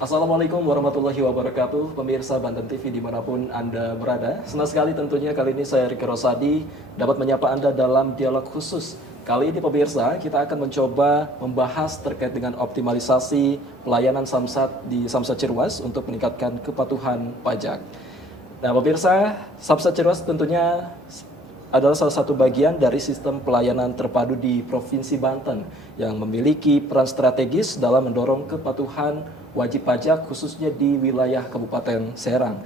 Assalamualaikum warahmatullahi wabarakatuh, pemirsa Banten TV dimanapun Anda berada. Senang sekali tentunya kali ini saya Riki Rosadi dapat menyapa Anda dalam dialog khusus. Kali ini pemirsa, kita akan mencoba membahas terkait dengan optimalisasi pelayanan Samsat di Samsat Cirwas untuk meningkatkan kepatuhan pajak. Nah pemirsa, Samsat Cirwas tentunya adalah salah satu bagian dari sistem pelayanan terpadu di Provinsi Banten yang memiliki peran strategis dalam mendorong kepatuhan wajib pajak khususnya di wilayah Kabupaten Serang.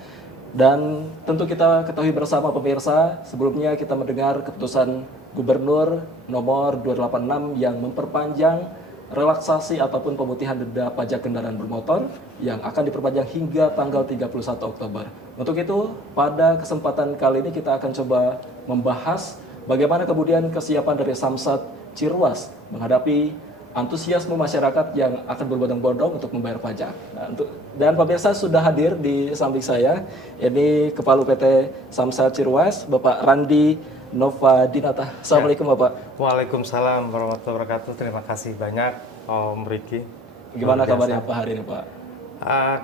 Dan tentu kita ketahui bersama pemirsa, sebelumnya kita mendengar keputusan Gubernur nomor 286 yang memperpanjang relaksasi ataupun pemutihan denda pajak kendaraan bermotor yang akan diperpanjang hingga tanggal 31 Oktober. Untuk itu, pada kesempatan kali ini kita akan coba membahas bagaimana kemudian kesiapan dari Samsat Cirwas menghadapi antusiasme masyarakat yang akan berbondong-bondong untuk membayar pajak. Nah, dan pemirsa sudah hadir di samping saya, ini Kepala PT Samsat Cirwas, Bapak Randi Nova Dinata. Assalamualaikum Bapak. Waalaikumsalam warahmatullahi wabarakatuh. Terima kasih banyak Om Riki. Gimana kabarnya Pak hari ini Pak?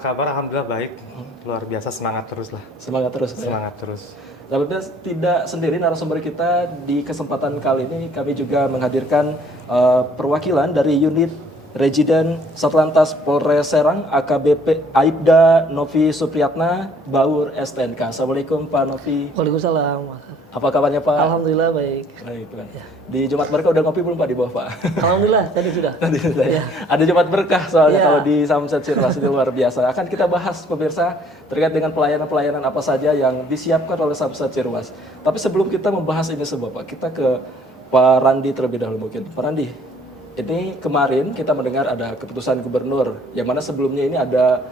Kabar alhamdulillah baik, luar biasa, semangat terus lah. Semangat terus. Semangat terus. Tapi tidak sendiri narasumber kita di kesempatan kali ini, kami juga menghadirkan perwakilan dari unit Regiden Satlantas Polres Serang AKBP Aibda Novi Supriyatna Baur STNK. Assalamualaikum Pak Novi. Waalaikumsalam. Apa kabarnya Pak? Alhamdulillah baik. Baik Pak. Ya. Di Jumat Berkah udah ngopi belum Pak di bawah Pak? Alhamdulillah tadi sudah. Tadi sudah. Ya. Ada Jumat Berkah soalnya kalau di Samsat Cirwas itu luar biasa. Akan kita bahas pemirsa terkait dengan pelayanan-pelayanan apa saja yang disiapkan oleh Samsat Cirwas. Tapi sebelum kita membahas ini semua Pak, kita ke Pak Randi terlebih dahulu mungkin. Pak Randi, ini kemarin kita mendengar ada keputusan gubernur yang mana sebelumnya ini ada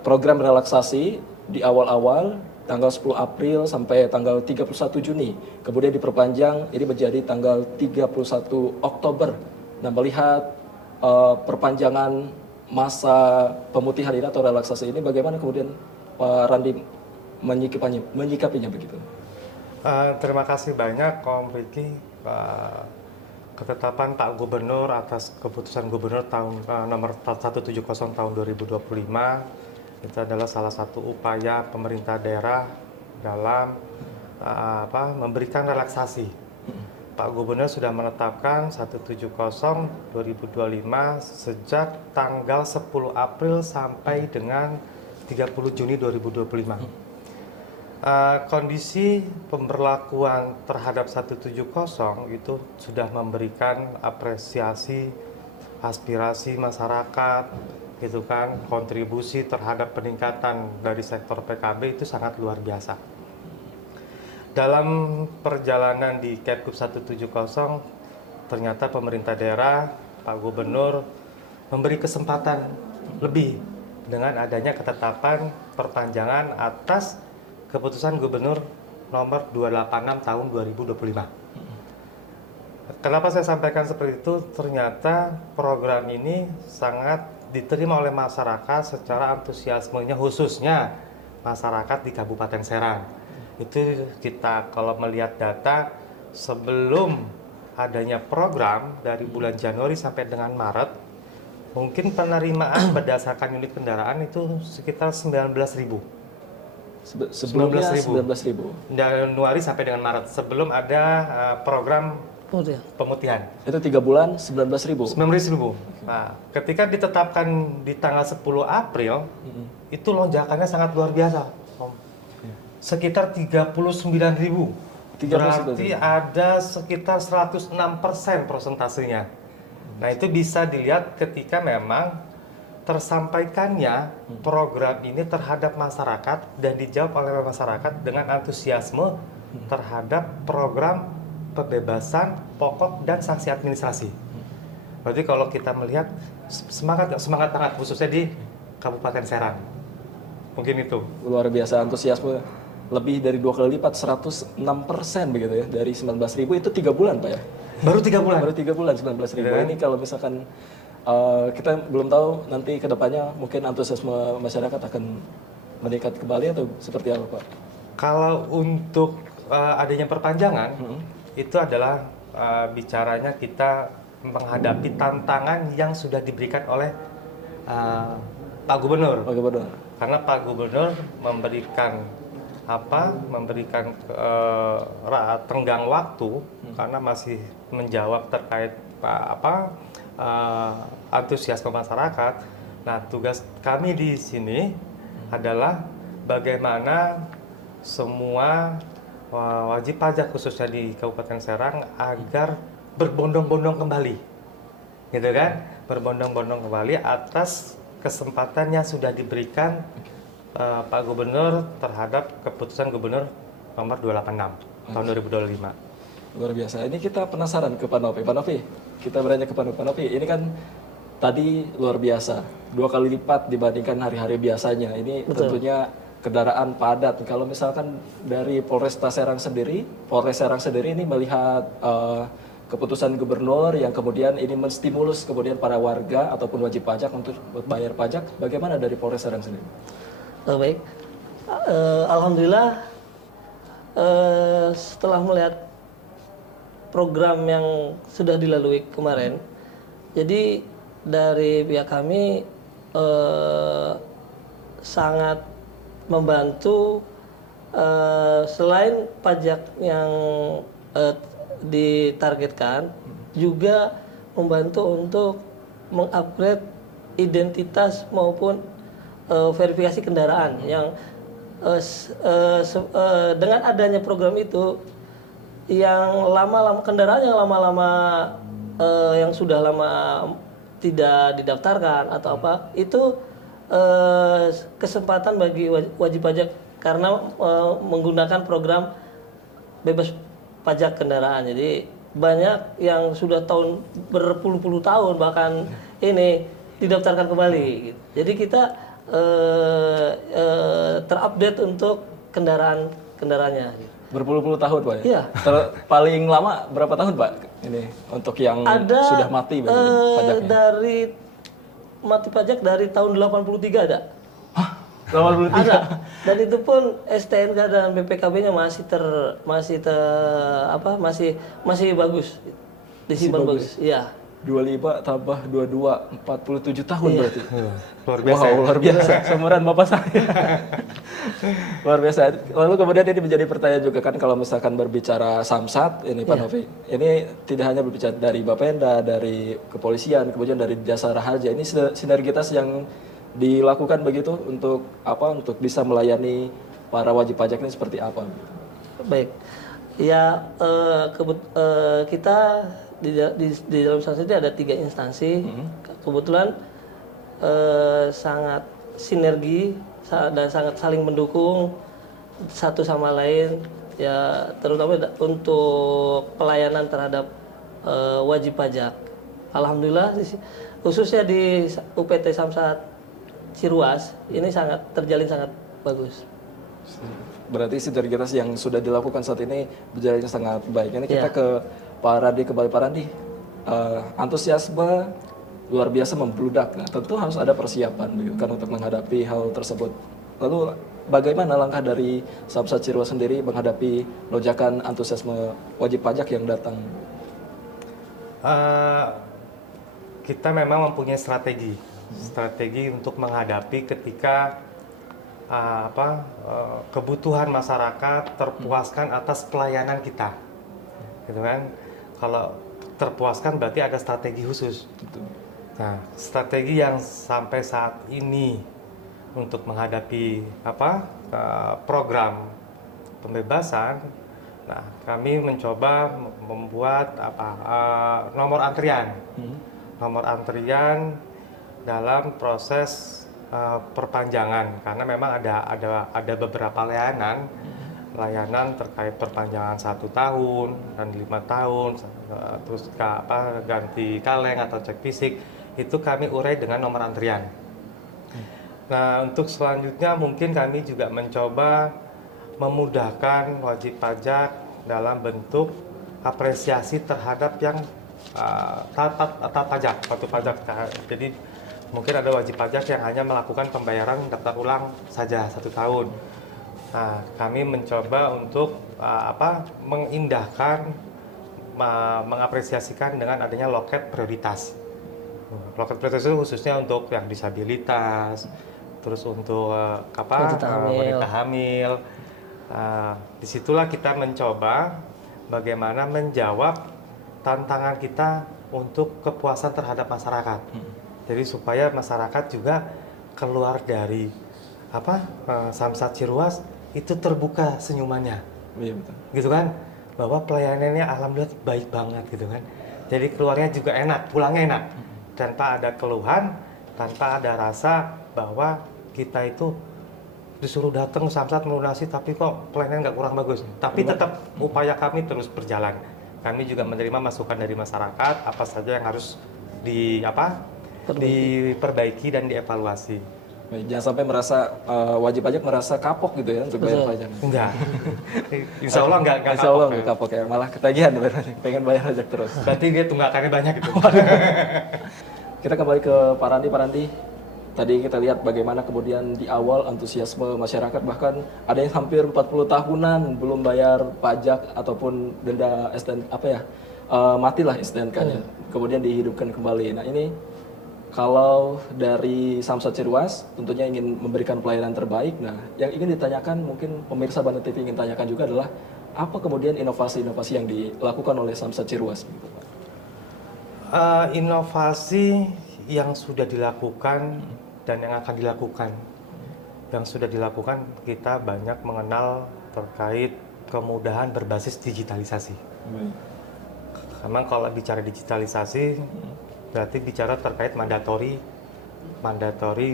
program relaksasi di awal-awal tanggal 10 April sampai tanggal 31 Juni. Kemudian diperpanjang ini menjadi tanggal 31 Oktober. Nah, melihat perpanjangan masa pemutihan ini atau relaksasi ini, bagaimana kemudian Pak Randi menyikapinya begitu? Terima kasih banyak Om Riki. Ketetapan Pak Gubernur atas keputusan Gubernur nomor 170 tahun 2025 itu adalah salah satu upaya pemerintah daerah dalam memberikan relaksasi. Pak Gubernur sudah menetapkan 170 2025 sejak tanggal 10 April sampai dengan 30 Juni 2025. Kondisi pemberlakuan terhadap 170 itu sudah memberikan apresiasi aspirasi masyarakat, gitu kan, kontribusi terhadap peningkatan dari sektor PKB itu sangat luar biasa. Dalam perjalanan di Kepkub 170, ternyata pemerintah daerah, Pak Gubernur memberi kesempatan lebih dengan adanya ketetapan perpanjangan atas keputusan Gubernur nomor 286 tahun 2025. Kenapa saya sampaikan seperti itu? Ternyata program ini sangat diterima oleh masyarakat secara antusiasmenya, khususnya masyarakat di Kabupaten Serang. Itu kita kalau melihat data sebelum adanya program dari bulan Januari sampai dengan Maret, mungkin penerimaan berdasarkan unit kendaraan itu sekitar 19.000. Sebelumnya 19.000. Januari sampai dengan Maret sebelum ada program pemutihan. Itu 3 bulan 19.000. 19.000. Nah, ketika ditetapkan di tanggal 10 April, itu lonjakannya sangat luar biasa, Om. Sekitar 39.000. Berarti ada sekitar 106% prosentasenya. Nah, itu bisa dilihat ketika memang tersampaikannya program ini terhadap masyarakat dan dijawab oleh masyarakat dengan antusiasme terhadap program pembebasan pokok dan sanksi administrasi. Berarti kalau kita melihat semangat banget khususnya di Kabupaten Serang. Mungkin itu. Luar biasa antusiasme, lebih dari 2 kali lipat, 106% begitu ya, dari 19.000 itu 3 bulan Pak ya? Baru 3 bulan? Baru 3 bulan 19.000. Ini kalau misalkan kita belum tahu nanti kedepannya mungkin antusiasme masyarakat akan meningkat kembali atau seperti apa Pak? Kalau untuk adanya perpanjangan, itu adalah bicaranya kita menghadapi tantangan yang sudah diberikan oleh Pak Gubernur. Pak Gubernur. Karena Pak Gubernur memberikan tenggang waktu karena masih menjawab terkait antusiasme masyarakat. Nah, tugas kami di sini adalah bagaimana semua wajib pajak khususnya di Kabupaten Serang agar berbondong-bondong kembali, gitu kan? Berbondong-bondong kembali atas kesempatan yang sudah diberikan Pak Gubernur terhadap keputusan Gubernur nomor 286 tahun 2025. Luar biasa. Ini kita penasaran ke Pak Novi. Pak Novi, kita bertanya ke Pak Novi. Ini kan tadi luar biasa, 2 kali lipat dibandingkan hari-hari biasanya. Ini Betul. tentunya kendaraan padat. Kalau misalkan dari Polres Serang sendiri ini melihat keputusan gubernur yang kemudian ini menstimulus kemudian para warga ataupun wajib pajak untuk bayar pajak, bagaimana dari Polres Serang sendiri? Baik, alhamdulillah setelah melihat program yang sudah dilalui kemarin, jadi dari pihak kami sangat membantu selain pajak yang ditargetkan, juga membantu untuk mengupgrade identitas maupun verifikasi kendaraan yang dengan adanya program itu yang lama-lama kendaraan yang lama-lama yang sudah lama tidak didaftarkan atau apa itu kesempatan bagi wajib pajak karena menggunakan program bebas pajak kendaraan. Jadi banyak yang sudah tahun berpuluh-puluh tahun bahkan ini didaftarkan kembali. Jadi kita terupdate untuk kendaraannya. Berpuluh-puluh tahun, Pak? Iya. Paling lama berapa tahun, Pak? Ini untuk yang sudah mati pajaknya. Dari mati pajak dari tahun 83 ada. Hah? 83? Ada. Dan itu pun STNK dan BPKB-nya masih bagus. Disimpan bagus. Iya. 25 tambah 22, 47 tahun berarti. Luar biasa. Wow, luar biasa. Seumuran bapak saya. Luar biasa. Lalu kemudian ini menjadi pertanyaan juga kan kalau misalkan berbicara Samsat, ini Pak Novi. Ini tidak hanya berbicara dari Bapenda, dari kepolisian, kemudian dari Jasara Harja. Ini sinergitas yang dilakukan begitu untuk apa? Untuk bisa melayani para wajib pajak ini seperti apa? Baik. Ya, kita di dalam instansi itu ada 3 instansi. Kebetulan sangat sinergi dan sangat saling mendukung satu sama lain. Ya, terutama untuk pelayanan terhadap wajib pajak. Alhamdulillah, khususnya di UPT Samsat Ciruas ini terjalin sangat bagus. Berarti sinergitas yang sudah dilakukan saat ini berjalan sangat baik. Ini kita ke Pak Randi, kembali Pak Randi. Antusiasme luar biasa membludak. Nah, tentu harus ada persiapan gitu kan untuk menghadapi hal tersebut. Lalu bagaimana langkah dari Samsat Ciruas sendiri menghadapi lonjakan antusiasme wajib pajak yang datang? Kita memang mempunyai strategi untuk menghadapi ketika kebutuhan masyarakat terpuaskan atas pelayanan kita, gitu kan? Kalau terpuaskan berarti ada strategi khusus. Nah, strategi yang sampai saat ini untuk menghadapi program pembebasan, nah kami mencoba membuat nomor antrian, dalam proses perpanjangan karena memang ada beberapa layanan terkait perpanjangan 1 tahun dan 5 tahun, terus ganti kaleng atau cek fisik itu kami urai dengan nomor antrian. Nah, untuk selanjutnya mungkin kami juga mencoba memudahkan wajib pajak dalam bentuk apresiasi terhadap yang pajak. Jadi mungkin ada wajib pajak yang hanya melakukan pembayaran daftar ulang saja 1 tahun. Nah, kami mencoba untuk mengindahkan, mengapresiasikan dengan adanya loket prioritas. Loket prioritas itu khususnya untuk yang disabilitas, terus untuk wanita hamil. Disitulah kita mencoba bagaimana menjawab tantangan kita untuk kepuasan terhadap masyarakat. Jadi supaya masyarakat juga keluar dari Samsat Ciruas itu terbuka senyumannya, Iya betul. gitu kan? Bahwa pelayanannya alhamdulillah baik banget gitu kan. Jadi keluarnya juga enak, pulangnya enak, tanpa ada keluhan, tanpa ada rasa bahwa kita itu disuruh datang Samsat melunasi tapi kok pelayanan nggak kurang bagus. Tapi tetap upaya kami terus berjalan. Kami juga menerima masukan dari masyarakat apa saja yang harus diperbaiki dan dievaluasi. Baik, jangan sampai merasa wajib pajak merasa kapok gitu ya untuk bayar pajak. Enggak. Insya Allah enggak Insya Allah nggak kapok ya, malah ketagihan bayar pajak, pengen bayar pajak terus. Berarti dia tunggakannya banyak gitu. Kita kembali ke Pak Randi. Pak Randi, tadi kita lihat bagaimana kemudian di awal antusiasme masyarakat, bahkan ada yang hampir 40 tahunan belum bayar pajak ataupun denda matilah STNK-nya, kemudian dihidupkan kembali. Nah ini kalau dari Samsat Ciruas tentunya ingin memberikan pelayanan terbaik. Nah yang ingin ditanyakan, mungkin pemirsa Banten TV ingin tanyakan juga adalah apa kemudian inovasi-inovasi yang dilakukan oleh Samsat Ciruas? Gitu, Pak. Inovasi yang sudah dilakukan dan yang akan dilakukan. Yang sudah dilakukan, kita banyak mengenal terkait kemudahan berbasis digitalisasi. Memang kalau bicara digitalisasi, berarti bicara terkait mandatori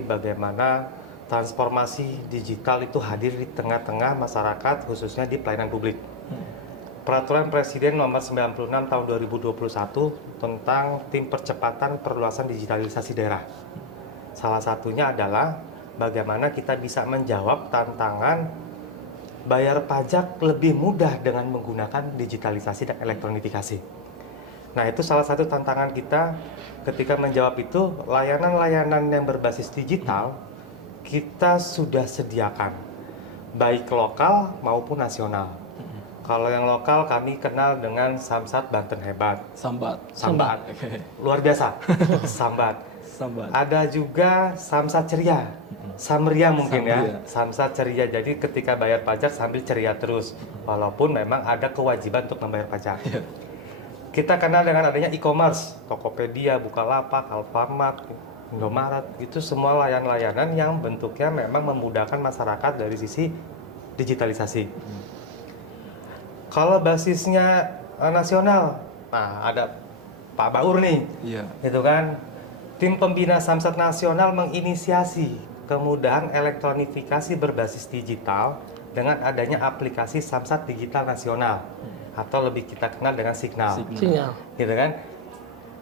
bagaimana transformasi digital itu hadir di tengah-tengah masyarakat, khususnya di pelayanan publik. Peraturan Presiden nomor 96 tahun 2021 tentang tim percepatan perluasan digitalisasi daerah. Salah satunya adalah bagaimana kita bisa menjawab tantangan bayar pajak lebih mudah dengan menggunakan digitalisasi dan elektronifikasi. Nah, itu salah satu tantangan kita ketika menjawab itu. Layanan-layanan yang berbasis digital kita sudah sediakan, baik lokal maupun nasional. Kalau yang lokal kami kenal dengan Samsat Banten Hebat. Sambat. Okay. Luar biasa. Sambat. Ada juga Samsat Ceria. Samria mungkin ya. Samsat Ceria. Jadi ketika bayar pajak sambil ceria terus. Walaupun memang ada kewajiban untuk membayar pajak. Kita kenal dengan adanya e-commerce, Tokopedia, Bukalapak, Alfamart, Indomaret. Itu semua layanan-layanan yang bentuknya memang memudahkan masyarakat dari sisi digitalisasi. Kalau basisnya nasional, nah ada Pak Baur nih, itu kan tim pembina Samsat Nasional menginisiasi kemudahan elektronifikasi berbasis digital dengan adanya aplikasi Samsat Digital Nasional atau lebih kita kenal dengan Signal. Gitu kan?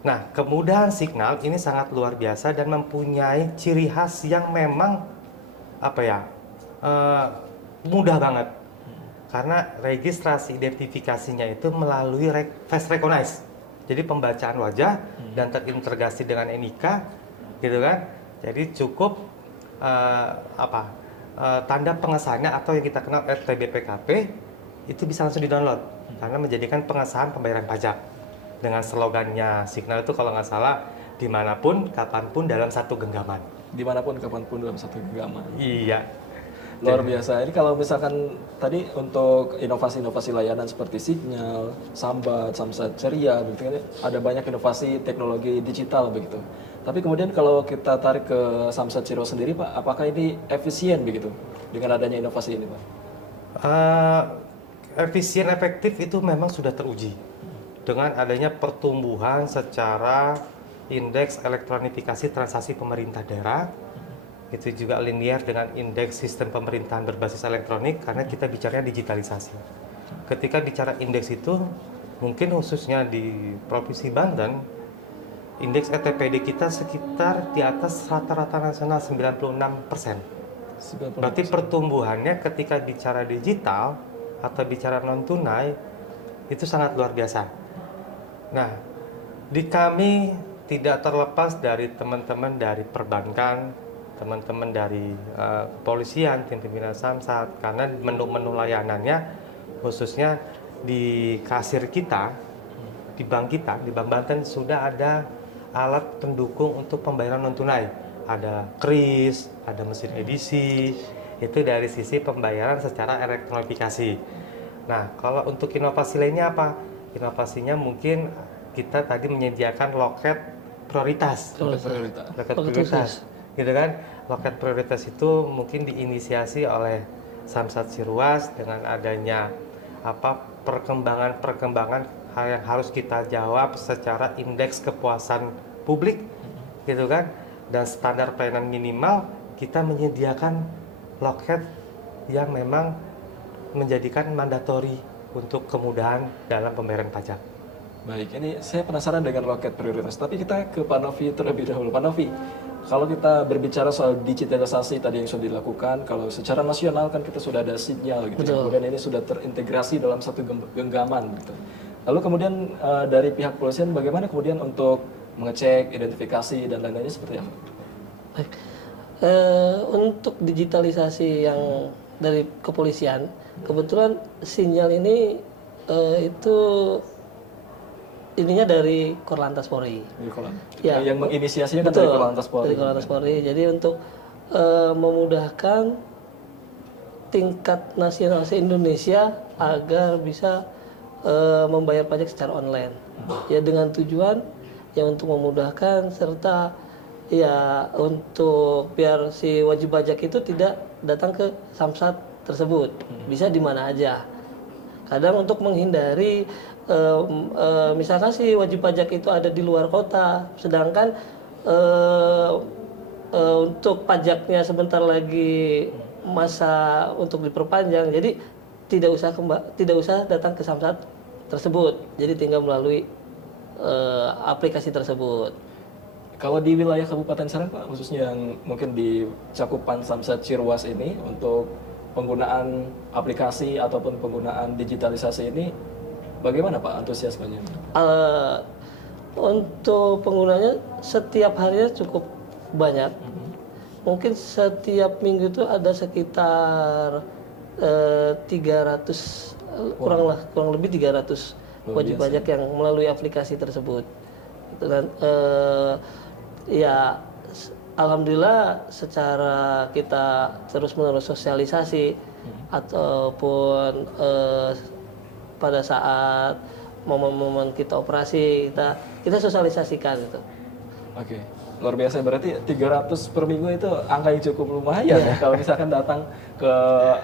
Nah, kemudahan Signal ini sangat luar biasa dan mempunyai ciri khas yang memang mudah banget. Karena registrasi identifikasinya itu melalui face recognize. Jadi pembacaan wajah dan terintegrasi dengan NIK, gitu kan. Jadi cukup tanda pengesahannya atau yang kita kenal RTBPKP itu bisa langsung di-download karena menjadikan pengesahan pembayaran pajak. Dengan slogannya Signal itu kalau nggak salah, dimanapun, kapanpun dalam satu genggaman. Dimanapun, kapanpun dalam satu genggaman. Iya. Luar biasa. Ini kalau misalkan tadi untuk inovasi-inovasi layanan seperti Signal, Sambat, Samsat Ceria, begitu kan, ada banyak inovasi teknologi digital begitu. Tapi kemudian kalau kita tarik ke Samsat Ciruas sendiri, Pak, apakah ini efisien begitu dengan adanya inovasi ini, Pak? Efisien, efektif itu memang sudah teruji dengan adanya pertumbuhan secara indeks elektronifikasi transaksi pemerintah daerah. Itu juga linear dengan indeks sistem pemerintahan berbasis elektronik karena kita bicaranya digitalisasi. Ketika bicara indeks itu, mungkin khususnya di Provinsi Banten, indeks ETPD kita sekitar di atas rata-rata nasional 96%. Berarti pertumbuhannya ketika bicara digital atau bicara non-tunai itu sangat luar biasa. Nah, di kami tidak terlepas dari teman-teman dari perbankan, teman-teman dari kepolisian, tim pimpinan Samsat, karena menu-menu layanannya khususnya di kasir kita, di bank kita, di Bank Banten sudah ada alat pendukung untuk pembayaran non tunai. Ada kris, ada mesin edisi, itu dari sisi pembayaran secara elektronifikasi. Nah, kalau untuk inovasi lainnya apa? Inovasinya mungkin kita tadi menyediakan loket prioritas. Prioritas. Loket prioritas, gitu kan? Loket prioritas itu mungkin diinisiasi oleh Samsat Ciruas dengan adanya perkembangan hal yang harus kita jawab secara indeks kepuasan publik, gitu kan? Dan standar pelayanan minimal kita menyediakan loket yang memang menjadikan mandatori untuk kemudahan dalam pembayaran pajak. Baik, ini saya penasaran dengan loket prioritas. Tapi kita ke Pak Novi terlebih dahulu. Pak Novi, kalau kita berbicara soal digitalisasi tadi yang sudah dilakukan, kalau secara nasional kan kita sudah ada sinyal gitu, ya. Kemudian ini sudah terintegrasi dalam satu genggaman gitu. Lalu kemudian dari pihak kepolisian bagaimana kemudian untuk mengecek, identifikasi dan lain-lainnya seperti apa? Baik. Untuk digitalisasi yang dari kepolisian, kebetulan sinyal ini itu ininya dari Korlantas Polri. Ya. Yang menginisiasinya kan dari Korlantas Polri. Dari Korlantas Polri. Jadi untuk memudahkan tingkat nasional se-Indonesia agar bisa membayar pajak secara online. Ya dengan tujuan ya untuk memudahkan serta ya untuk biar si wajib pajak itu tidak datang ke samsat tersebut. Bisa di mana aja. Kadang untuk menghindari misalkan si wajib pajak itu ada di luar kota, sedangkan untuk pajaknya sebentar lagi masa untuk diperpanjang, jadi tidak usah datang ke samsat tersebut, jadi tinggal melalui aplikasi tersebut. Kalau di wilayah Kabupaten Serang Pak, khususnya yang mungkin di cakupan Samsat Ciruas ini untuk penggunaan aplikasi ataupun penggunaan digitalisasi ini bagaimana Pak antusiasmenya? Untuk penggunanya setiap harinya cukup banyak. Mungkin setiap minggu itu ada sekitar 300 kurang lebih 300 wajib pajak yang melalui aplikasi tersebut. Dan ya alhamdulillah secara kita terus-menerus sosialisasi ataupun pada saat momen-momen kita operasi kita sosialisasikan gitu. Oke. Luar biasa, berarti 300 per minggu itu angka yang cukup lumayan ya kalau misalkan datang ke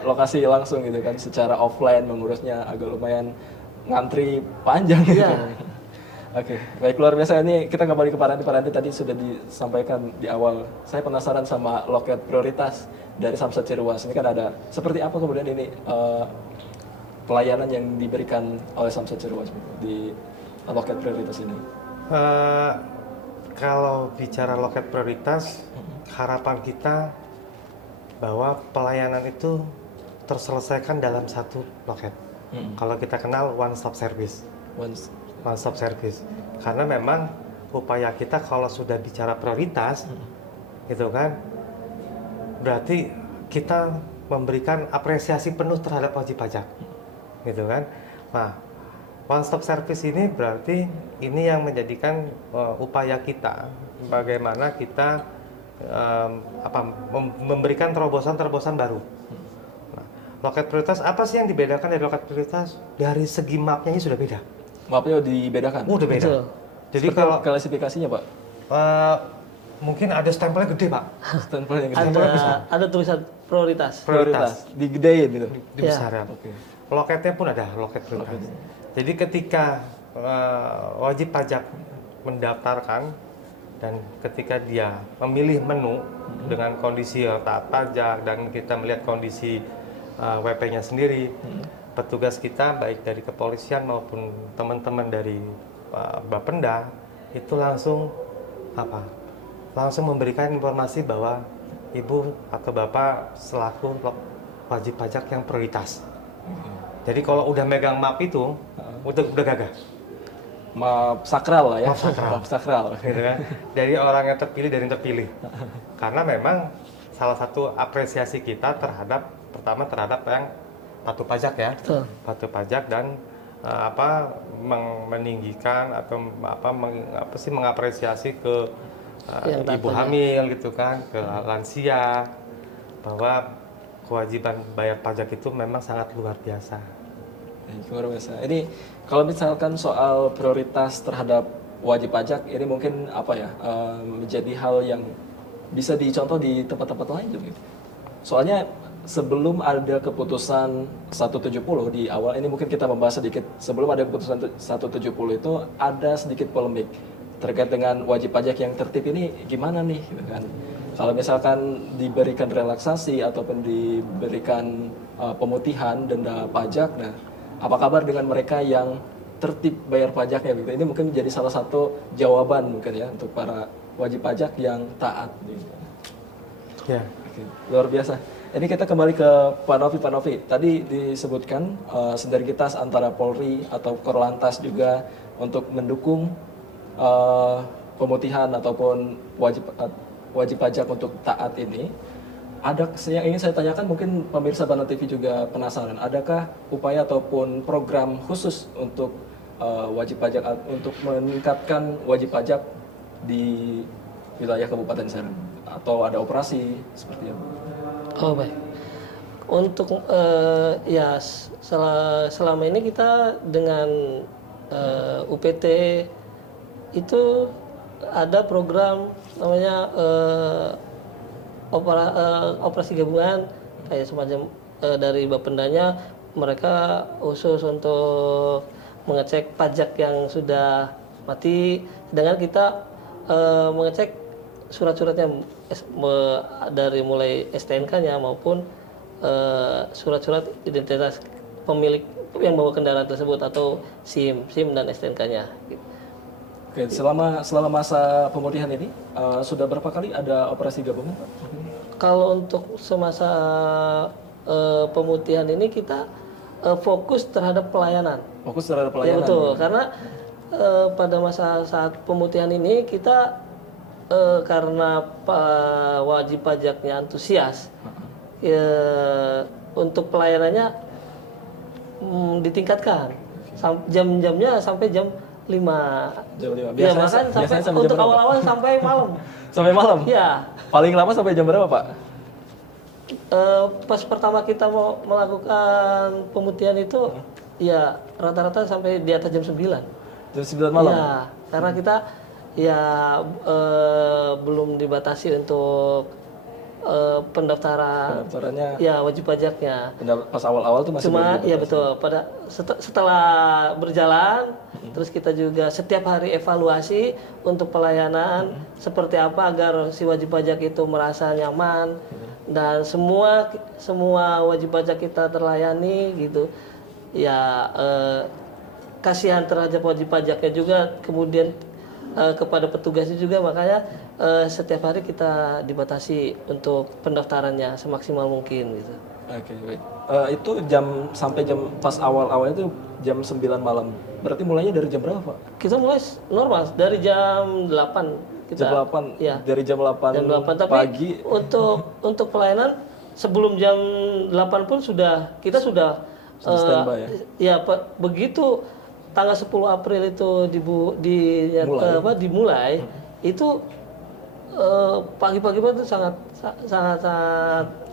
lokasi langsung gitu kan, secara offline mengurusnya agak lumayan ngantri panjang gitu. Oke, baik, luar biasa. Ini kita kembali ke Pak Randy tadi sudah disampaikan di awal. Saya penasaran sama loket prioritas dari Samsat Ciruas. Ini kan ada seperti apa kemudian ini pelayanan yang diberikan oleh Samsat Ciruas di loket prioritas ini? Kalau bicara loket prioritas, harapan kita bahwa pelayanan itu terselesaikan dalam satu loket. Kalau kita kenal one stop service. One stop service. Karena memang upaya kita kalau sudah bicara prioritas, gitu kan, berarti kita memberikan apresiasi penuh terhadap wajib pajak, gitu kan. Nah, one stop service ini berarti ini yang menjadikan upaya kita bagaimana kita memberikan terobosan-terobosan baru. Nah, loket prioritas apa sih yang dibedakan dari loket prioritas? Dari segi mapnya ini sudah beda. Mapnya dibedakan? Udah beda. Betul. Jadi kalau klasifikasinya Pak? Mungkin ada stempelnya gede Pak. Stempel yang gede. Ada tulisan prioritas. Digedein gitu? Dibesaran. Okay. Loketnya pun ada loket prioritas. Jadi ketika wajib pajak mendaftarkan dan ketika dia memilih menu dengan kondisi taat pajak dan kita melihat kondisi WP-nya sendiri, petugas kita baik dari kepolisian maupun teman-teman dari Bapenda itu langsung memberikan informasi bahwa ibu atau bapak selaku wajib pajak yang prioritas. Jadi kalau udah megang map itu udah gagah. Map sakral lah ya. Map sakral. Gitu kan. Dari orang yang terpilih Karena memang salah satu apresiasi kita terhadap yang patuh pajak ya. Patuh pajak dan meninggikan atau mengapresiasi ke Yang ibu datanya. hamil gitu kan, ke lansia, bahwa kewajiban bayar pajak itu memang sangat luar biasa. Luar biasa. Ini kalau misalkan soal prioritas terhadap wajib pajak, ini mungkin apa ya, menjadi hal yang bisa dicontoh di tempat-tempat lain juga. Gitu. Soalnya sebelum ada keputusan 170 di awal, ini mungkin kita membahas sedikit, sebelum ada keputusan 170 itu ada sedikit polemik terkait dengan wajib pajak yang tertib ini gimana nih, gitu kan. Kalau misalkan diberikan relaksasi ataupun diberikan pemutihan denda pajak, nah apa kabar dengan mereka yang tertib bayar pajaknya gitu? Ini mungkin jadi salah satu jawaban mungkin ya untuk para wajib pajak yang taat. Gitu. Ya. Oke, luar biasa. Ini kita kembali ke Pak Novi. Pak Novi, tadi disebutkan sinergitas antara Polri atau Korlantas juga untuk mendukung pemutihan ataupun wajib pajak untuk taat ini. Ada yang ingin saya tanyakan, mungkin pemirsa Bana TV juga penasaran. Adakah upaya ataupun program khusus untuk wajib pajak untuk meningkatkan wajib pajak di wilayah Kabupaten Serang? Atau ada operasi seperti apa? Oh baik. Untuk ya selama ini kita dengan UPT itu ada program namanya operasi gabungan, kayak semacam dari Bapendanya, mereka khusus untuk mengecek pajak yang sudah mati, sedangkan kita mengecek surat-suratnya dari mulai STNK-nya maupun surat-surat identitas pemilik yang bawa kendaraan tersebut atau SIM dan STNK-nya. Oke, selama masa pemutihan ini sudah berapa kali ada operasi gabungan, Pak? Kalau untuk semasa pemutihan ini kita fokus terhadap pelayanan. Fokus terhadap Ya pelayanan. betul, karena pada masa saat pemutihan ini kita karena wajib pajaknya antusias, untuk pelayanannya ditingkatkan, jam-jamnya sampai jam 5. Jam 5. Ya, bahkan sampai sampai untuk jam berapa? awal-awal sampai malam. Sampai malam? Ya, Paling lama sampai jam berapa, Pak? pas pertama kita mau melakukan pemutihan itu, ya rata-rata sampai di atas jam 9. Jam 9 malam? Ya, karena kita ya belum dibatasi untuk pendaftaran. Pendaftarannya Ya, wajib pajaknya. pas awal-awal tuh masih Cuma belum ya dibatasi. betul, pada setelah berjalan, terus kita juga setiap hari evaluasi untuk pelayanan seperti apa agar si wajib pajak itu merasa nyaman dan semua wajib pajak kita terlayani gitu. Ya kasihan terhadap wajib pajaknya juga, kemudian kepada petugasnya juga, makanya setiap hari kita dibatasi untuk pendaftarannya semaksimal mungkin gitu. Oke, baik. Itu sampai jam pas awal-awal itu jam 9 malam. Berarti mulainya dari jam berapa, Pak? Kita mulai normal dari jam 8 kita. Jam 8. Ya. Dari jam 8, Jam 8 tapi pagi. untuk pelayanan sebelum jam 8 pun kita sudah Sudah standby ya? Ya, begitu tanggal 10 April itu dimulai, itu pagi-pagi itu sangat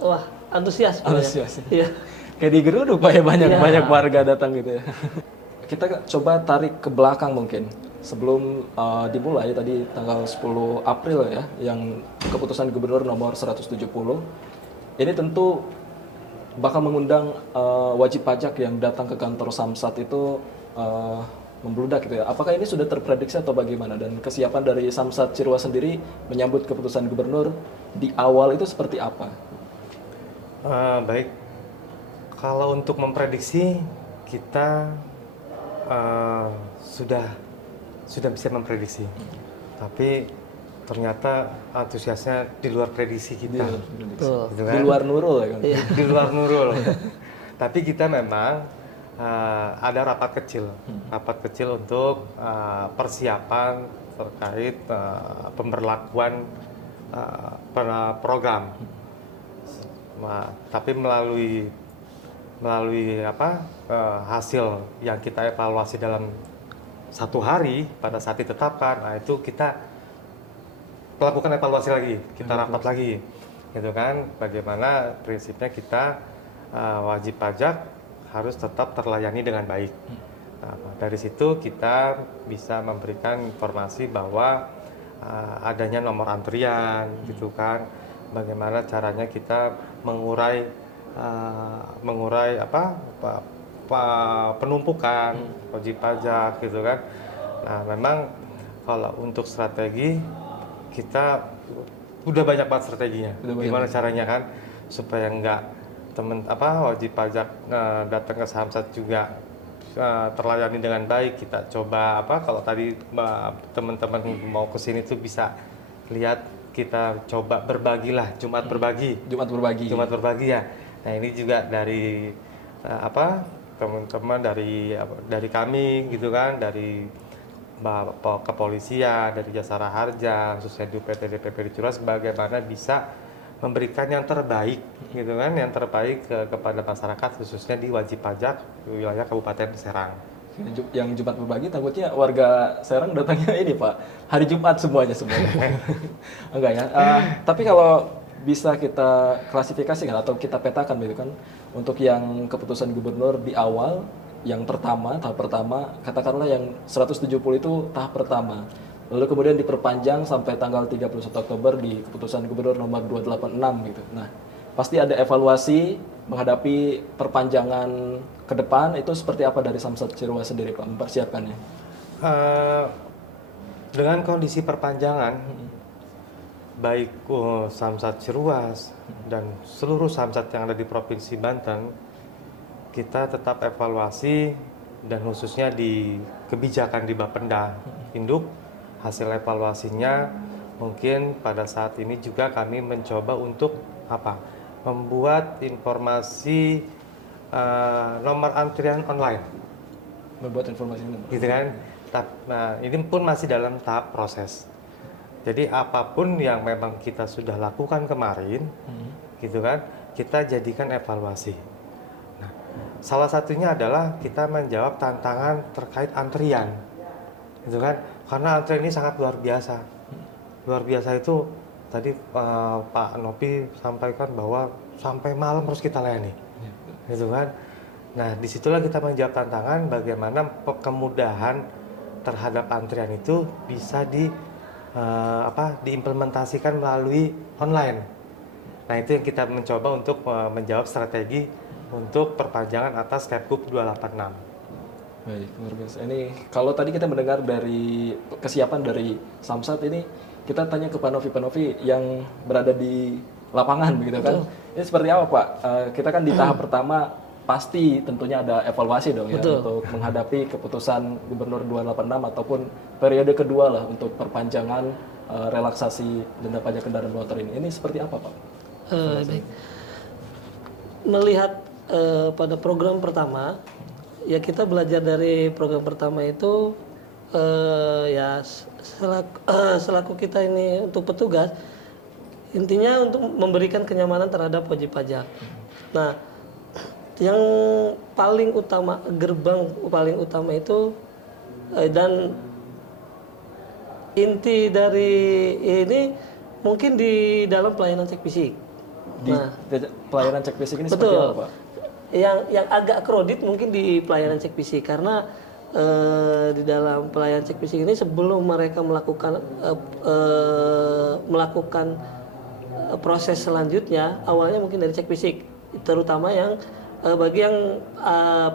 wah, antusias. Antusias. Iya. Kayak digeruduk, Pak, ya, banyak Ya. warga datang gitu ya. Kita coba tarik ke belakang mungkin. Sebelum dimulai tadi tanggal 10 April ya, yang keputusan Gubernur nomor 170. Ini tentu bakal mengundang wajib pajak yang datang ke kantor Samsat itu membludak gitu ya. Apakah ini sudah terprediksi atau bagaimana? Dan kesiapan dari Samsat Ciruas sendiri menyambut keputusan Gubernur di awal itu seperti apa? Baik, kalau untuk memprediksi kita sudah bisa memprediksi, tapi ternyata antusiasnya di luar prediksi kita. Betul. Gitu Di kan? luar Nurul ya kan? Di luar Nurul. Tapi kita memang ada rapat kecil untuk persiapan terkait pemberlakuan program. Tapi melalui melalui hasil yang kita evaluasi dalam 1 hari pada saat ditetapkan, nah itu kita melakukan evaluasi lagi, kita rapat lagi, gitu kan? Bagaimana prinsipnya kita wajib pajak harus tetap terlayani dengan baik. Nah, dari situ kita bisa memberikan informasi bahwa adanya nomor antrian, gitu kan? Bagaimana caranya kita mengurai penumpukan wajib pajak, gitu kan? Nah, memang kalau untuk strategi kita udah banyak banget strateginya. Gimana caranya kan supaya wajib pajak datang ke Samsat juga terlayani dengan baik. Kita coba kalau tadi teman-teman mau ke sini tuh bisa lihat, kita coba berbagilah Jumat berbagi ya. Nah, ini juga dari teman-teman dari kami, gitu kan, dari kepolisian, dari Jasara Harja, khususnya di UPT DPP di Curas, bagaimana bisa memberikan yang terbaik, gitu kan, yang terbaik kepada masyarakat, khususnya di wajib pajak wilayah Kabupaten Serang. Yang Jumat berbagi takutnya warga Serang datangnya ini Pak, hari Jumat semuanya. Enggak ya. Tapi kalau bisa kita klasifikasikan atau kita petakan gitu kan, untuk yang keputusan gubernur di awal, yang tahap pertama, katakanlah yang 170 itu tahap pertama. Lalu kemudian diperpanjang sampai tanggal 31 Oktober di keputusan gubernur nomor 286 gitu. Nah, pasti ada evaluasi menghadapi perpanjangan ke depan, itu seperti apa dari Samsat Ciruas sendiri Pak mempersiapkannya? Dengan kondisi perpanjangan, baik Samsat Ciruas dan seluruh Samsat yang ada di Provinsi Banten, kita tetap evaluasi, dan khususnya di kebijakan di Bapenda Induk, hasil evaluasinya mungkin pada saat ini juga kami mencoba untuk membuat informasi nomor antrian online. Membuat informasi ini, Gitu kan? Nah, ini pun masih dalam tahap proses. Jadi apapun yang memang kita sudah lakukan kemarin, gitu kan, kita jadikan evaluasi. Salah satunya adalah kita menjawab tantangan terkait antrian, gitu kan? Karena antrian ini sangat luar biasa. Luar biasa itu tadi Pak Nopi sampaikan bahwa sampai malam harus kita layani, gitu kan? Nah, disitulah kita menjawab tantangan bagaimana kemudahan terhadap antrian itu bisa diimplementasikan melalui online. Nah, itu yang kita mencoba untuk menjawab strategi untuk perpanjangan atas Kepgub 286. Baik, luar biasa. Ini kalau tadi kita mendengar dari kesiapan dari Samsat ini, kita tanya ke Pak Novi yang berada di lapangan begitu kan. Ini seperti apa Pak? Kita kan di tahap pertama pasti tentunya ada evaluasi dong ya untuk menghadapi keputusan Gubernur 286 ataupun periode kedua lah untuk perpanjangan relaksasi denda pajak kendaraan motor ini. Ini seperti apa Pak? Baik. Melihat pada program pertama, ya kita belajar dari program pertama itu, ya selaku kita ini untuk petugas, intinya untuk memberikan kenyamanan terhadap wajib pajak. Nah, yang paling utama, gerbang paling utama itu dan inti dari ini mungkin di dalam pelayanan cek fisik. Pelayanan cek fisik ini betul. Seperti apa Pak? Yang agak kredit mungkin di pelayanan cek fisik, karena di dalam pelayanan cek fisik ini sebelum mereka melakukan proses selanjutnya, awalnya mungkin dari cek fisik, terutama yang bagi yang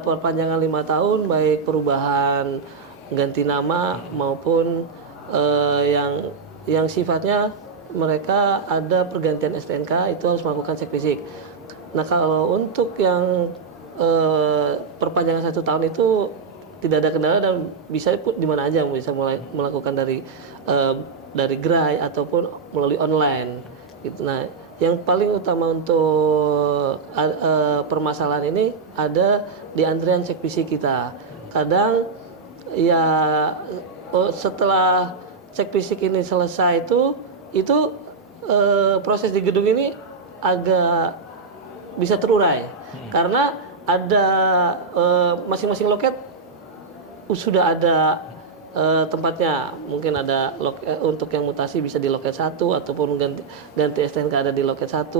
perpanjangan 5 tahun, baik perubahan ganti nama maupun yang sifatnya mereka ada pergantian STNK, itu harus melakukan cek fisik. Nah, kalau untuk yang perpanjangan 1 tahun itu tidak ada kendala dan bisa di mana aja, bisa mulai melakukan dari gerai ataupun melalui online gitu. Nah, yang paling utama untuk permasalahan ini ada di antrian cek fisik kita. Kadang ya setelah cek fisik ini selesai itu proses di gedung ini agak bisa terurai karena ada masing-masing loket sudah ada tempatnya. Mungkin ada untuk yang mutasi bisa di loket 1 ataupun ganti STNK ada di loket 1,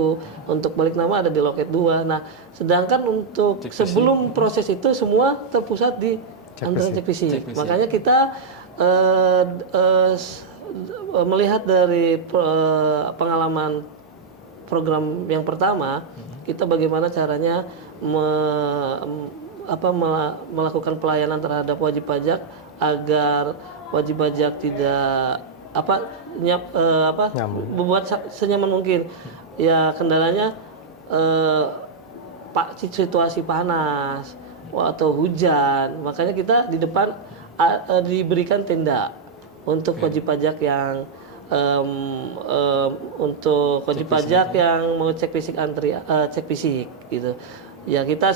untuk balik nama ada di loket 2. Nah, sedangkan untuk sebelum proses itu semua terpusat di antrian cek fisik. Makanya kita melihat dari pengalaman program yang pertama, kita bagaimana caranya melakukan pelayanan terhadap wajib pajak agar wajib pajak tidak membuat senyaman mungkin. Ya kendalanya situasi panas atau hujan, makanya kita di depan diberikan tenda untuk wajib pajak yang untuk wajib pajak yang mau cek fisik cek fisik gitu. Ya kita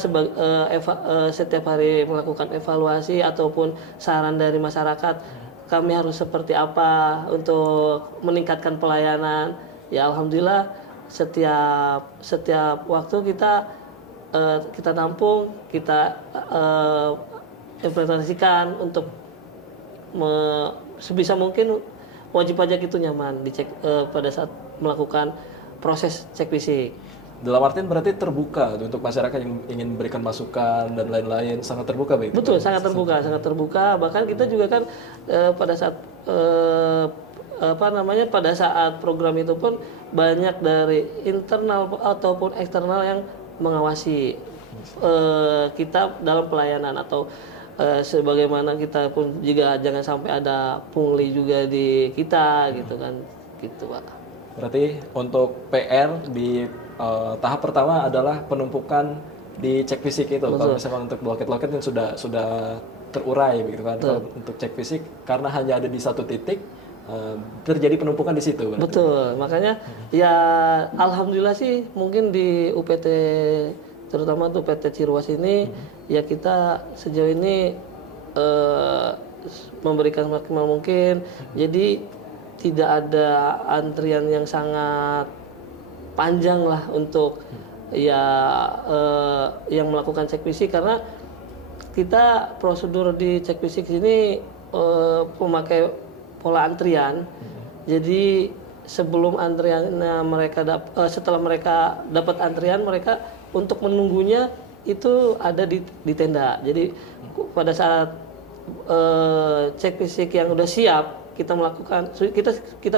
setiap hari melakukan evaluasi ataupun saran dari masyarakat, kami harus seperti apa untuk meningkatkan pelayanan. Ya alhamdulillah setiap waktu kita tampung, kita implementasikan untuk sebisa mungkin wajib pajak itu nyaman dicek pada saat melakukan proses cek fisik. Dalam artian berarti terbuka untuk masyarakat yang ingin memberikan masukan dan lain-lain, sangat terbuka begitu? Betul, sangat terbuka. Bahkan kita juga kan pada saat pada saat program itu pun banyak dari internal ataupun eksternal yang mengawasi kita dalam pelayanan, atau sebagaimana kita pun juga jangan sampai ada pungli juga di kita gitu kan, gitu Pak. Berarti untuk PR di tahap pertama adalah penumpukan di cek fisik itu. Betul. Kalau misalkan untuk loket-loket yang sudah terurai begitu kan. Kalau untuk cek fisik karena hanya ada di satu titik, terjadi penumpukan di situ. Berarti. Betul. Makanya ya alhamdulillah sih mungkin di UPT terutama tuh PT Ciruas ini ya kita sejauh ini memberikan maksimal mungkin. Jadi tidak ada antrian yang sangat panjang lah untuk yang melakukan cek fisik, karena kita prosedur di cek fisik ini memakai pola antrian. Jadi sebelum antriannya setelah mereka dapat antrian, mereka untuk menunggunya itu ada di tenda. Jadi pada saat cek fisik yang udah siap, kita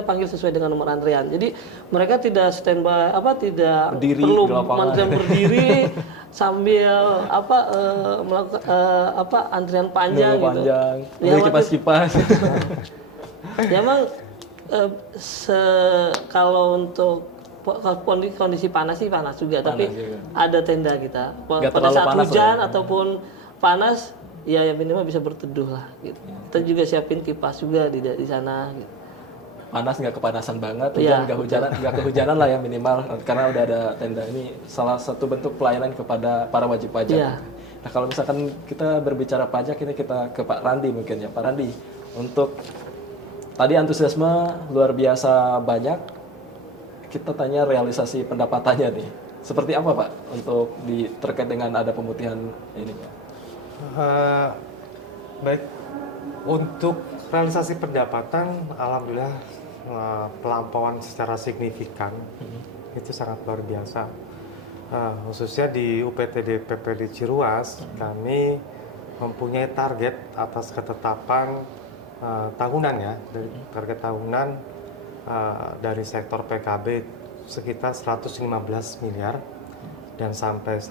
panggil sesuai dengan nomor antrian. Jadi mereka tidak standby tidak berdiri, perlu antrian berdiri sambil melakukan antrian panjang gitu. Ya, kipas-kipas. Ya emang kalau untuk kondisi panas sih panas juga, tapi ada tenda kita. Pada saat hujan ataupun panas, ya yang minimal bisa berteduh lah gitu. Kita juga siapin kipas juga di sana gitu. Panas nggak kepanasan banget, hujan nggak kehujanan lah ya minimal, karena udah ada tenda. Ini salah satu bentuk pelayanan kepada para wajib pajak. Yeah. Nah kalau misalkan kita berbicara pajak, ini kita ke Pak Randi mungkin ya. Pak Randi, untuk tadi antusiasme luar biasa banyak, kita tanya realisasi pendapatannya nih. Seperti apa Pak untuk terkait dengan ada pemutihan ini Pak? Baik, untuk realisasi pendapatan, alhamdulillah pelampauan secara signifikan itu sangat luar biasa. Khususnya di UPTD PPD Ciruas, kami mempunyai target atas ketetapan tahunan ya, dari target tahunan dari sektor PKB sekitar 115 miliar, dan sampai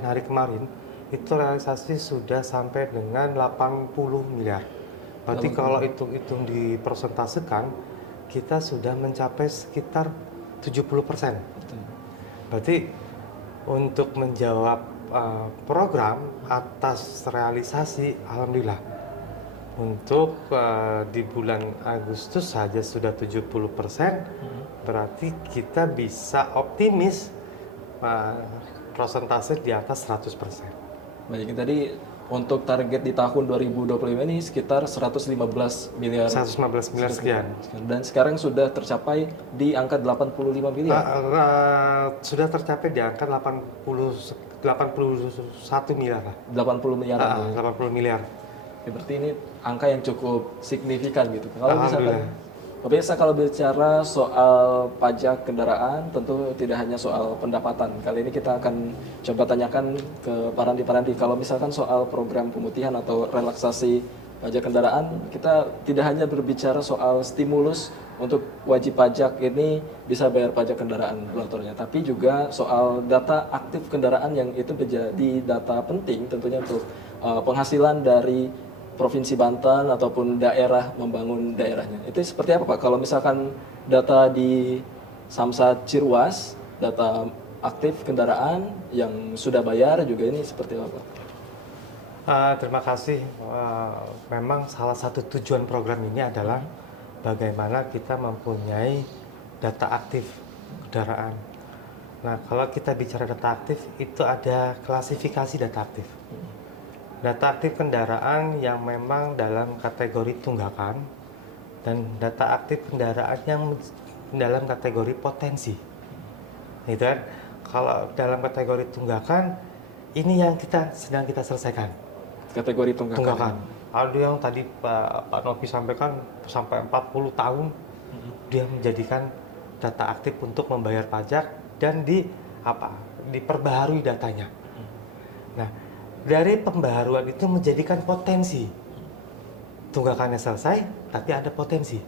hari kemarin itu realisasi sudah sampai dengan 80 miliar. Berarti kalau hitung-hitung dipersentasekan, kita sudah mencapai sekitar 70%. Berarti untuk menjawab program atas realisasi, alhamdulillah. Untuk di bulan Agustus saja sudah 70%, berarti kita bisa optimis persentase di atas 100%. Baik, tadi Untuk target di tahun 2025 ini sekitar 115 miliar. 115 miliar sekian. Dan sekarang sudah tercapai di angka 85 miliar. Sudah tercapai di angka 81 miliar lah. 80 miliar. 80 miliar. Ya, berarti ini angka yang cukup signifikan gitu. Kalau misalkan Alhamdulillah. pemirsa, kalau bicara soal pajak kendaraan, tentu tidak hanya soal pendapatan. Kali ini kita akan coba tanyakan ke Parandi. Kalau misalkan soal program pemutihan atau relaksasi pajak kendaraan, kita tidak hanya berbicara soal stimulus untuk wajib pajak ini bisa bayar pajak kendaraan motornya, tapi juga soal data aktif kendaraan yang itu menjadi data penting tentunya untuk penghasilan dari Provinsi Banten ataupun daerah membangun daerahnya. Itu seperti apa Pak? Kalau misalkan data di Samsat Cirwas, data aktif kendaraan yang sudah bayar juga ini seperti apa Pak? Terima kasih. Memang salah satu tujuan program ini adalah bagaimana kita mempunyai data aktif kendaraan. Nah, kalau kita bicara data aktif, itu ada klasifikasi data aktif. Data aktif kendaraan yang memang dalam kategori tunggakan dan data aktif kendaraan yang dalam kategori potensi. Gitu kan? Kalau dalam kategori tunggakan, ini yang sedang kita selesaikan. Kategori tunggakan. Ada yang tadi Pak Novi sampaikan sampai 40 tahun dia menjadikan data aktif untuk membayar pajak dan diperbaharui datanya. Nah, dari pembaharuan itu menjadikan potensi. Tunggakannya selesai, tapi ada potensi.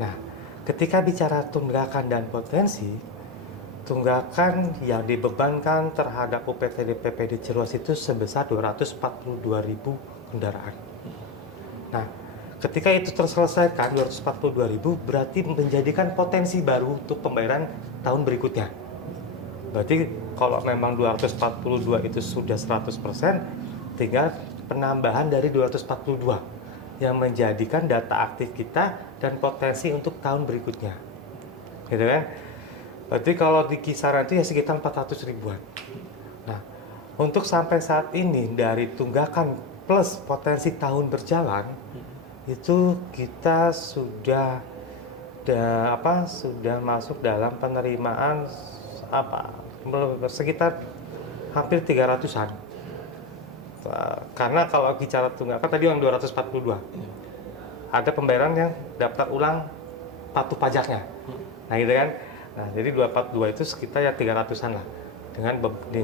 Nah, ketika bicara tunggakan dan potensi, tunggakan yang dibebankan terhadap UPTD PPD Cirwas itu sebesar 242.000 kendaraan. Nah, ketika itu terselesaikan 242.000 berarti menjadikan potensi baru untuk pembayaran tahun berikutnya. Berarti kalau memang 242 itu sudah 100%, tinggal penambahan dari 242 yang menjadikan data aktif kita dan potensi untuk tahun berikutnya. Gitu kan? Berarti kalau di kisaran itu ya sekitar 400 ribuan. Nah, untuk sampai saat ini dari tunggakan plus potensi tahun berjalan, itu kita sudah masuk dalam penerimaan sekitar hampir 300-an. Karena kalau bicara tunggakan tadi yang 242, ada pembayaran yang daftar ulang patuh pajaknya. Nah, gitu kan. Nah, jadi 242 itu sekitar ya 300-an lah.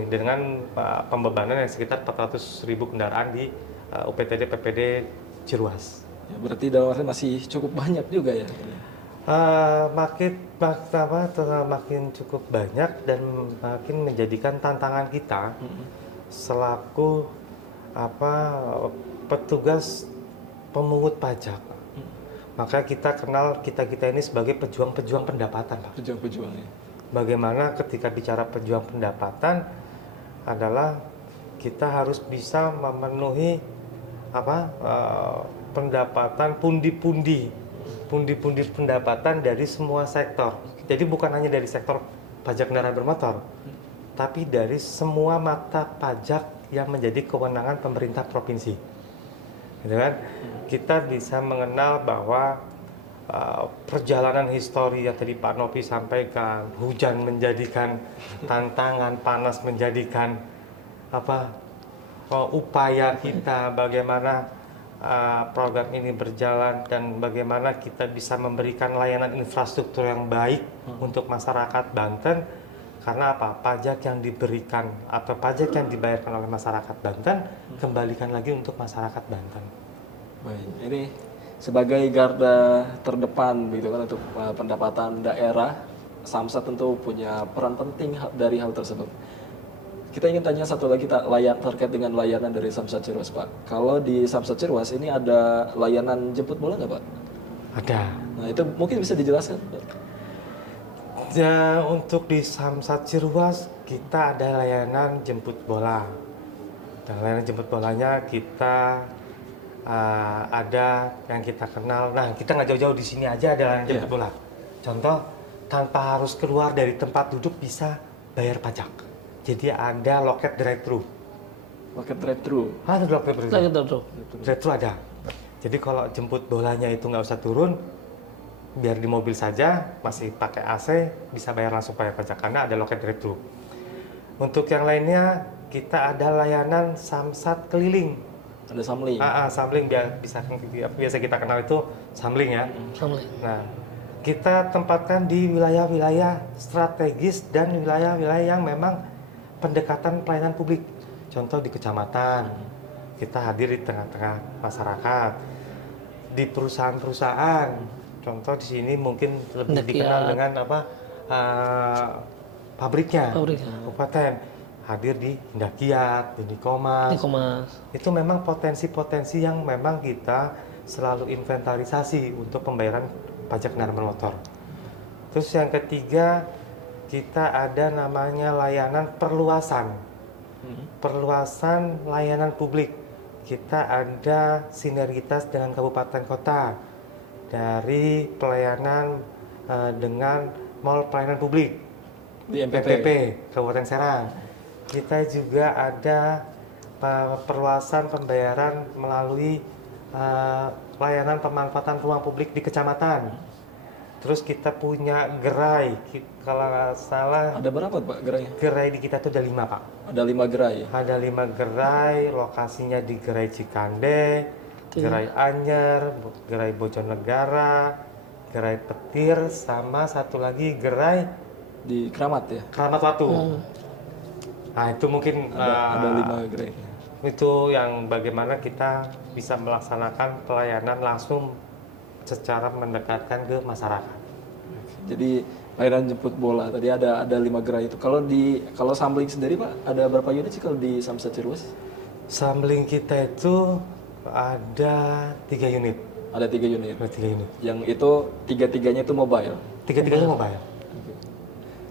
Dengan pembebanan yang sekitar 400.000 kendaraan di UPTD PPD Cirwas. Ya, berarti dalam arti masih cukup banyak juga ya. Makin cukup banyak dan makin menjadikan tantangan kita selaku petugas pemungut pajak. Maka kita kenal kita ini sebagai pejuang-pejuang pendapatan, Pak. Pejuang-pejuangnya. Bagaimana ketika bicara pejuang pendapatan adalah kita harus bisa memenuhi pendapatan pundi-pundi pendapatan dari semua sektor. Jadi bukan hanya dari sektor pajak kendaraan bermotor, tapi dari semua mata pajak yang menjadi kewenangan pemerintah provinsi. Gitu kan? Kita bisa mengenal bahwa perjalanan histori yang tadi Pak Novi sampaikan, hujan menjadikan tantangan, panas menjadikan upaya kita bagaimana program ini berjalan dan bagaimana kita bisa memberikan layanan infrastruktur yang baik untuk masyarakat Banten. Karena pajak yang diberikan atau pajak yang dibayarkan oleh masyarakat Banten kembalikan lagi untuk masyarakat Banten. Baik, ini sebagai garda terdepan gitu kan untuk pendapatan daerah, Samsat tentu punya peran penting dari hal tersebut. Kita ingin tanya satu lagi terkait dengan layanan dari Samsat Cirwas, Pak. Kalau di Samsat Cirwas ini ada layanan jemput bola nggak, Pak? Ada. Nah, itu mungkin bisa dijelaskan, Pak. Ya, untuk di Samsat Cirwas kita ada layanan jemput bola. Dan layanan jemput bolanya kita ada yang kita kenal. Nah, kita nggak jauh-jauh di sini aja ada layanan jemput bola. Contoh, tanpa harus keluar dari tempat duduk bisa bayar pajak. Jadi ada loket drive-thru. Loket drive-thru. Ada loket Lagi drive-thru. tuh. Drive-thru ada. Jadi kalau jemput bolanya itu nggak usah turun, biar di mobil saja, masih pakai AC, bisa bayar langsung bayar pajak karena ada loket drive-thru. Untuk yang lainnya, kita ada layanan samsat keliling. Ada samling. Samling biasa kita kenal itu samling ya. Samling. Nah, kita tempatkan di wilayah-wilayah strategis dan wilayah-wilayah yang memang pendekatan pelayanan publik. Contoh di kecamatan, kita hadir di tengah-tengah masyarakat. Di perusahaan-perusahaan, contoh di sini mungkin lebih Pendakian. dikenal dengan apa? Pabriknya, Pabriknya. kabupaten. Hadir di Indakiat, di Nikomas. Nikomas. Itu memang potensi-potensi yang memang kita selalu inventarisasi untuk pembayaran pajak kendaraan bermotor. Terus yang ketiga, kita ada namanya layanan perluasan. Perluasan layanan publik. Kita ada sinergitas dengan kabupaten kota dari pelayanan dengan mall pelayanan publik Di MPP. PPP Kabupaten Serang. Kita juga ada perluasan pembayaran melalui layanan pemanfaatan ruang publik di kecamatan. Terus kita punya gerai, kalau nggak salah Ada berapa Pak gerainya? gerai di kita tuh ada 5 Pak. Ada 5 gerai. Ada 5 gerai, lokasinya di Gerai Cikande, Gerai Anyer, Gerai Bojonegara, Gerai Petir, sama satu lagi Gerai Di Kramat ya. Keramat Watu. Nah itu mungkin Ada 5 gerai. itu yang bagaimana kita bisa melaksanakan pelayanan langsung secara mendekatkan ke masyarakat. Jadi layanan jemput bola tadi ada 5 gerai itu. Kalau samling sendiri Pak, ada berapa unit sih kalau di Samsat Cirus? Samling kita itu ada 3 unit. Ada 3 unit. Ada 3 unit. Yang itu tiga-tiganya itu mobile. Tiga-tiganya mobile.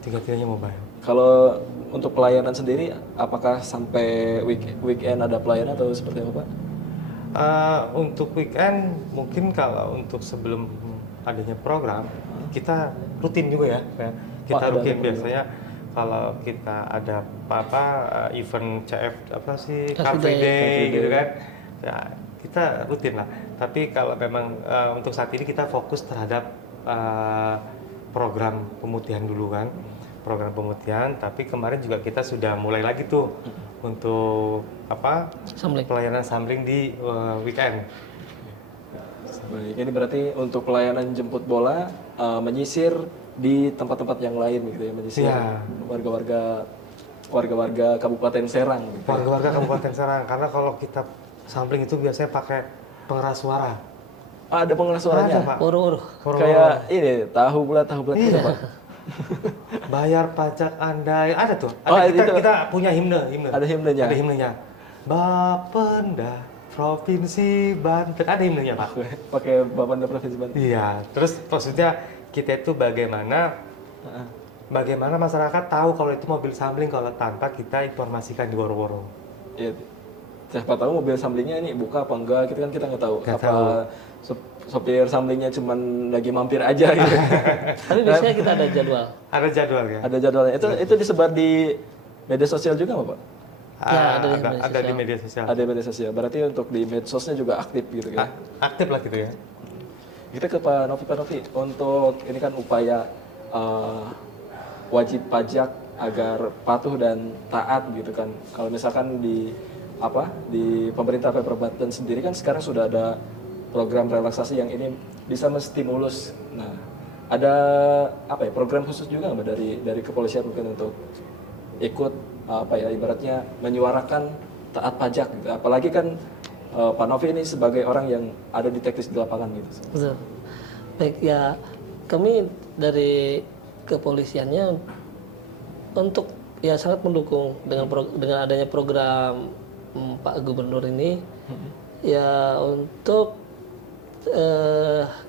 Tiga-tiganya mobile. Kalau untuk pelayanan sendiri, apakah sampai weekend ada pelayanan atau seperti apa Pak? Untuk weekend mungkin kalau untuk sebelum adanya program kita rutin juga ya. Kita ada rutin program. biasanya kalau kita ada apa event CF apa sih Car Car Free Free Day. Day gitu kan. Ya, kita rutin lah. Tapi kalau memang untuk saat ini kita fokus terhadap program pemutihan dulu kan. Program pemutihan, tapi kemarin juga kita sudah mulai lagi tuh untuk apa Samling. pelayanan samling di weekend. Baik, ini berarti untuk pelayanan jemput bola menyisir di tempat-tempat yang lain gitu ya, menyisir Iya. warga-warga Kabupaten Serang. Gitu. Warga-warga Kabupaten Serang, karena kalau kita sampling itu biasanya pakai pengeras suara. Ada pengeras suaranya. Ada, Pak. Uru-uru. Kayak ini tahu bulat gitu Pak. Bayar pajak Anda, ada tuh. Oh, Kita punya himne. Ada himnenya? Ada himnenya. Bapenda Provinsi Banten, ada himnenya Pak. Pakai Bapenda Provinsi Banten. Iya, terus maksudnya kita itu bagaimana masyarakat tahu kalau itu mobil sampling kalau tanpa kita informasikan di woro-woro. Iya. Siapa tahu mobil samlingnya ini buka apa enggak, kita nggak tahu. Nggak Apa sopir samlingnya cuman lagi mampir aja gitu. Tapi biasanya kita ada jadwal. Ada jadwal ya? Ada jadwalnya. Itu disebar di media sosial juga nggak Pak? Ya, ada di media ada di sosial. media sosial. Ada media sosial. Berarti untuk di medsosnya juga aktif gitu kan? Aktif lah gitu ya. Kita ke Pak Novi. Untuk ini kan upaya wajib pajak agar patuh dan taat gitu kan. Kalau misalkan di pemerintah Pemprov Banten sendiri kan sekarang sudah ada program relaksasi yang ini bisa menstimulus. Nah, ada program khusus juga nggak Mbak, dari kepolisian mungkin untuk ikut ibaratnya menyuarakan taat pajak gitu. Apalagi kan Pak Novi ini sebagai orang yang ada di teknis di lapangan gitu. Betul. Baik ya, kami dari kepolisiannya untuk ya sangat mendukung dengan adanya program Pak Gubernur ini ya untuk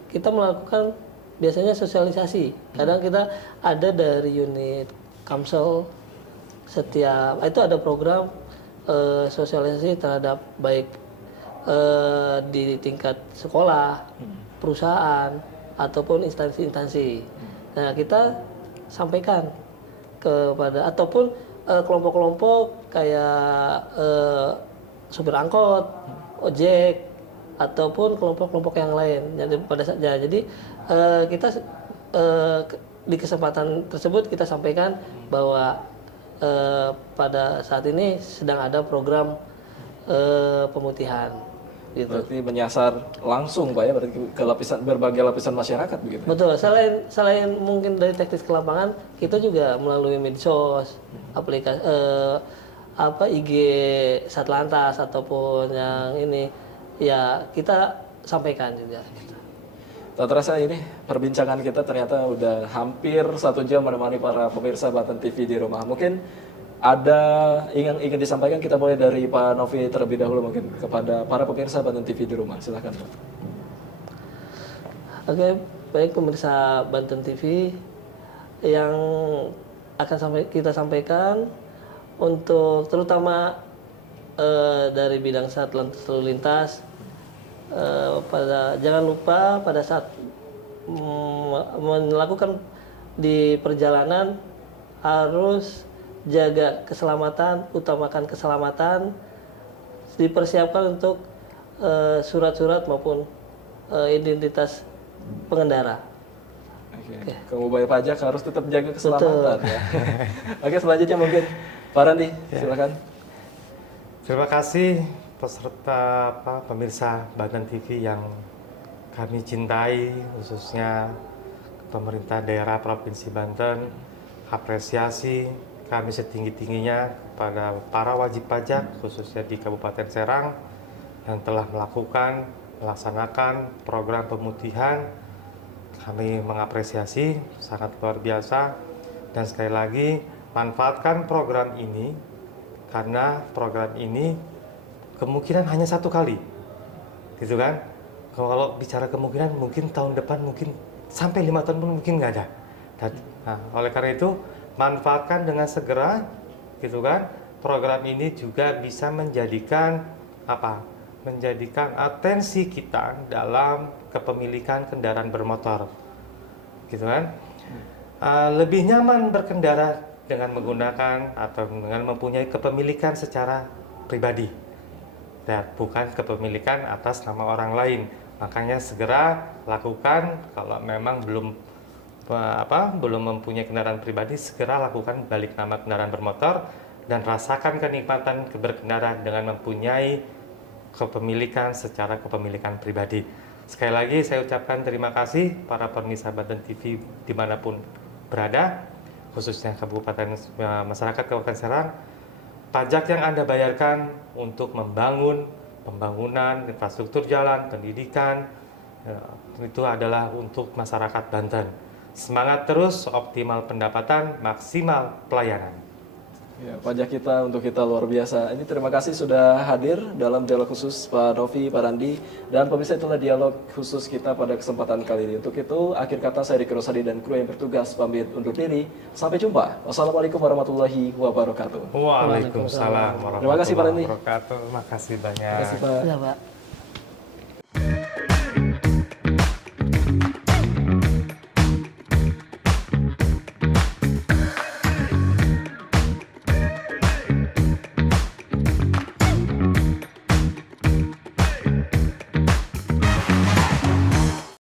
kita melakukan biasanya sosialisasi. Kadang kita ada dari unit Kamsel setiap itu ada program sosialisasi terhadap baik di tingkat sekolah, perusahaan ataupun instansi-instansi. Nah, kita sampaikan kepada ataupun kelompok-kelompok kayak supir angkot, ojek, ataupun kelompok-kelompok yang lain. Jadi kita di kesempatan tersebut kita sampaikan bahwa pada saat ini sedang ada program pemutihan. Gitu. Berarti menyasar langsung Pak ya, berarti ke berbagai lapisan masyarakat begitu. Betul. Selain mungkin dari teknis ke lapangan, kita juga melalui medsos, aplikasi IG Satlantas ataupun yang ini ya kita sampaikan juga. Tak terasa ini perbincangan kita ternyata udah hampir 1 jam menemani para pemirsa Banten TV di rumah. Mungkin ada yang ingin disampaikan, kita mulai dari Pak Novi terlebih dahulu mungkin kepada para pemirsa Banten TV di rumah. Silakan Pak. Oke, baik pemirsa Banten TV yang akan kita sampaikan untuk terutama dari bidang Satlantas Lalu Lintas, jangan lupa pada saat melakukan di perjalanan harus jaga keselamatan, utamakan keselamatan, dipersiapkan untuk surat-surat maupun identitas pengendara. Oke. Kamu bayar pajak harus tetap jaga keselamatan ya. Oke, selanjutnya mungkin Pak Randi, silakan. Terima kasih peserta pemirsa Banten TV yang kami cintai, khususnya pemerintah daerah Provinsi Banten. Apresiasi kami setinggi-tingginya kepada para wajib pajak khususnya di Kabupaten Serang yang telah melaksanakan program pemutihan. Kami mengapresiasi, sangat luar biasa, dan sekali lagi manfaatkan program ini karena program ini kemungkinan hanya 1 kali, gitu kan? Kalau bicara kemungkinan mungkin tahun depan mungkin sampai 5 tahun pun mungkin nggak ada. Nah, oleh karena itu manfaatkan dengan segera, gitu kan? Program ini juga bisa menjadikan menjadikan atensi kita dalam kepemilikan kendaraan bermotor, gitu kan? Lebih nyaman berkendara dengan menggunakan atau dengan mempunyai kepemilikan secara pribadi dan bukan kepemilikan atas nama orang lain. Makanya segera lakukan, kalau memang belum mempunyai kendaraan pribadi, segera lakukan balik nama kendaraan bermotor dan rasakan kenikmatan berkendara dengan mempunyai kepemilikan secara kepemilikan pribadi. Sekali lagi saya ucapkan terima kasih para pemirsa Banten TV dimanapun berada, khususnya masyarakat Kabupaten Serang. Pajak yang Anda bayarkan untuk pembangunan infrastruktur jalan, pendidikan, itu adalah untuk masyarakat Banten. Semangat terus, optimal pendapatan, maksimal pelayanan. Ya, pajak kita untuk kita luar biasa. Ini terima kasih sudah hadir dalam dialog khusus Pak Novi, Pak Randi, dan pemirsa, itulah dialog khusus kita pada kesempatan kali ini. Untuk itu, akhir kata saya Riki Rosadi dan kru yang bertugas pamit undur diri. Sampai jumpa. Wassalamualaikum warahmatullahi wabarakatuh. Waalaikumsalam warahmatullahi wabarakatuh. Terima kasih Pak Randi. Terima kasih banyak. Terima kasih Pak. Ya, Pak.